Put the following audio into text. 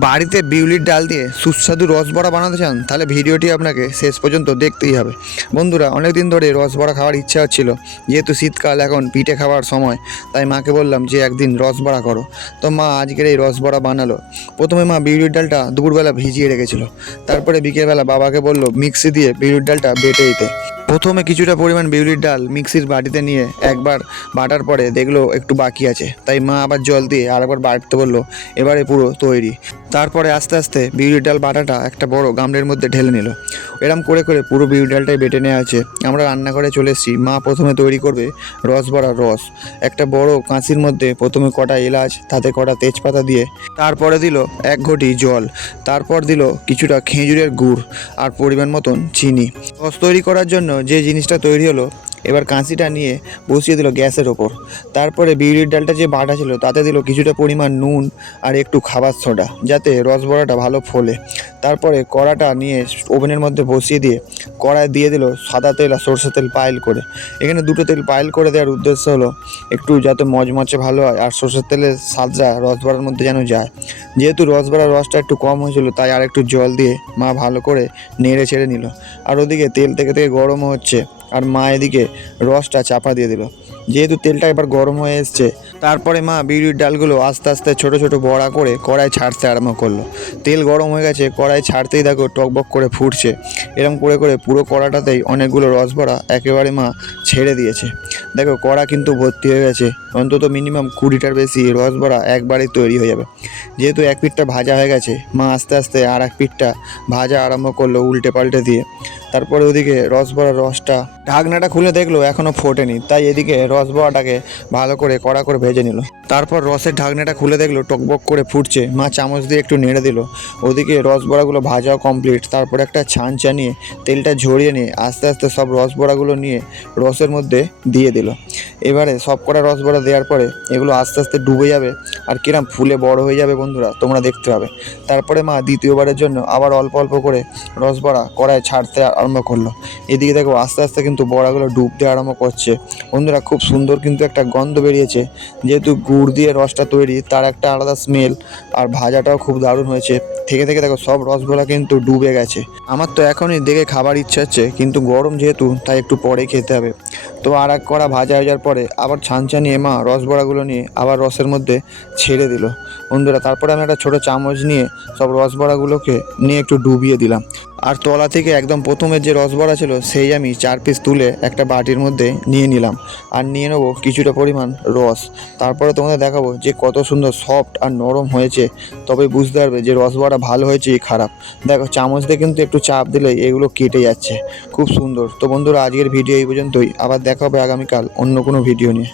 বাড়িতে বিউলির ডাল দিয়ে সুস্বাদু রসবড়া বানাতে চান তাহলে ভিডিওটি আপনাকে শেষ পর্যন্ত দেখতেই হবে। বন্ধুরা, অনেক দিন ধরে রসবড়া খাওয়ার ইচ্ছা হচ্ছিল, যেহেতু শীতকাল এখন পিঠে খাওয়ার সময়, তাই মাকে বললাম যে একদিন রসবড়া করো। তো মা আজকের এই রসবড়া বানালো। প্রথমে মা বিউলির ডালটা দুপুরবেলা ভিজিয়ে রেখেছিল, তারপরে বিকেলবেলা বাবাকে বললো মিক্সি দিয়ে বিউলির ডালটা বেটে দিতে। প্রথমে কিছুটা পরিমাণ বিউলির ডাল মিক্সির বাটিতে নিয়ে একবার বাটার পরে দেখলো একটু বাকি আছে, তাই মা আবার জল দিয়ে আরেকবার বাটতে বললো। এবারে পুরো তৈরি। তারপরে আস্তে আস্তে বিউলির ডাল বাটাটা একটা বড় গামলের মধ্যে ঢেলে নিল। এরম করে করে পুরো বিউলির ডালটাই বেটে নেওয়া আছে। আমরা রান্নাঘরে চলে এসেছি। মা প্রথমে তৈরি করবে রসবড়ার রস। একটা বড় কাঁচির মধ্যে প্রথমে কটা এলাচ, তাতে কটা তেজপাতা দিয়ে তারপরে দিল এক ঘটি জল, তারপর দিল কিছুটা খেজুরের গুড় আর পরিমাণ মতন চিনি। রস তৈরি করার জন্য যে জিনিসটা তৈরি হলো, এবার কাঁচিটা নিয়ে বসিয়ে দিল গ্যাসের ওপর। তারপরে বিউলির ডালটা যে বাটা ছিল তাতে দিল কিছুটা পরিমাণ নুন আর একটু খাবার সোডা, যাতে রসবড়াটা ভালো ফোলে। তারপরে কড়াটা নিয়ে ওভেনের মধ্যে বসিয়ে দিয়ে কড়ায় দিয়ে দিল সাদা তেল আর সরষের তেল পাইল করে। এখানে দুটো তেল পাইল করে দেওয়ার উদ্দেশ্য হলো একটু যাতে মচমচে ভালো হয় আর সরষের তেলের স্বাদটা রসবড়ার মধ্যে যেন যায়। যেহেতু রসবড়ার রসটা একটু কম হয়েছিল, তাই আর একটু জল দিয়ে মা ভালো করে নেড়ে ছেড়ে নিল। আর ওদিকে তেল থেকে থেকে গরমও হচ্ছে, আর মা এদিকে রসটা চাপা দিয়ে দিল। যেহেতু তেলটা এবার গরম হয়ে এসছে, তারপরে মা বিউলির ডালগুলো আস্তে আস্তে ছোট ছোট বড়া করে কড়াই ছাড়তে আরম্ভ করলো। তেল গরম হয়ে গেছে, কড়াই ছাড়তেই দেখো টকবক করে ফুটছে। এরকম করে করে পুরো কড়াটাতেই অনেকগুলো রসবড়া একেবারে মা ছেড়ে দিয়েছে। দেখো কড়া কিন্তু ভর্তি হয়ে গেছে, অন্তত মিনিমাম 20টার বেশি রসবড়া একবারেই তৈরি হয়ে যাবে। যেহেতু এক পিঠটা ভাজা হয়ে গেছে, মা আস্তে আস্তে আর এক পিঠটা ভাজা আরম্ভ করলো উল্টে পাল্টে দিয়ে। তারপরে ওদিকে রসবড়ার রসটা ঢাকনাটা খুলে দেখলো এখনও ফোটেনি, তাই এদিকে রসবড়াটাকে ভালো করে কড়া করে ভেজে নিল। তারপর রসের ঢাকনাটা খুলে দেখলো টকবক করে ফুটছে, মা চামচ দিয়ে একটু নেড়ে দিল। ওদিকে রসবড়াগুলো ভাজাও কমপ্লিট। তারপরে একটা ছাঁচা নিয়ে তেলটা ঝরিয়ে নিয়ে আস্তে আস্তে সব রসবড়াগুলো নিয়ে রসের মধ্যে দিয়ে দিল। এবারে সব কটা রসবড়া দেওয়ার পরে এগুলো আস্তে আস্তে ডুবে যাবে আর কিরম ফুলে বড় হয়ে যাবে বন্ধুরা, তোমরা দেখতে পাবে। তারপরে মা দ্বিতীয়বারের জন্য আবার অল্প অল্প করে রসবড়া কড়ায় ছাড়তে আরম্ভ করলো। এদিকে দেখো আস্তে আস্তে কিন্তু বড়াগুলো ডুবতে আরম্ভ করছে। বন্ধুরা, খুব সুন্দর কিন্তু একটা গন্ধ বেরিয়েছে। যেহেতু গুড় দিয়ে রসটা তৈরি, তার একটা আলাদা স্মেল, আর ভাজাটাও খুব দারুণ হয়েছে। থেকে থেকে দেখো সব রসগোল্লা কিন্তু ডুবে গেছে। আমার তো এখনই দেখে খাবার ইচ্ছা হচ্ছে, কিন্তু গরম যেহেতু তাই একটু পরে খেতে হবে। তো আর এক কড়া ভাজা হয়ে যাওয়ার পরে আবার ছানচা নিয়ে মা রসবড়াগুলো নিয়ে আবার রসের মধ্যে ছেড়ে দিল। বন্ধুরা, তারপরে আমি একটা ছোটো চামচ নিয়ে সব রসবড়াগুলোকে নিয়ে একটু ডুবিয়ে দিলাম। আর তলা থেকে একদম প্রথমের যে রসবড়া ছিল সেই আমি 4 পিস তুলে একটা বাটির মধ্যে নিয়ে নিলাম। আর নিয়ে নেবো কিছুটা পরিমাণ রস। তারপরে তোমাদের দেখাবো যে কত সুন্দর সফট আর নরম হয়েছে, তবে বুঝতে পারবে যে রসবড়া ভালো হয়েছে কি খারাপ। দেখো চামচ দিয়ে কিন্তু একটু চাপ দিলে এগুলো কেটে যাচ্ছে। খুব সুন্দর। তো বন্ধুরা, আজকের ভিডিও এই পর্যন্তই। আবার দেখা হবে আগামীকাল অন্য কোনো ভিডিও নিয়ে।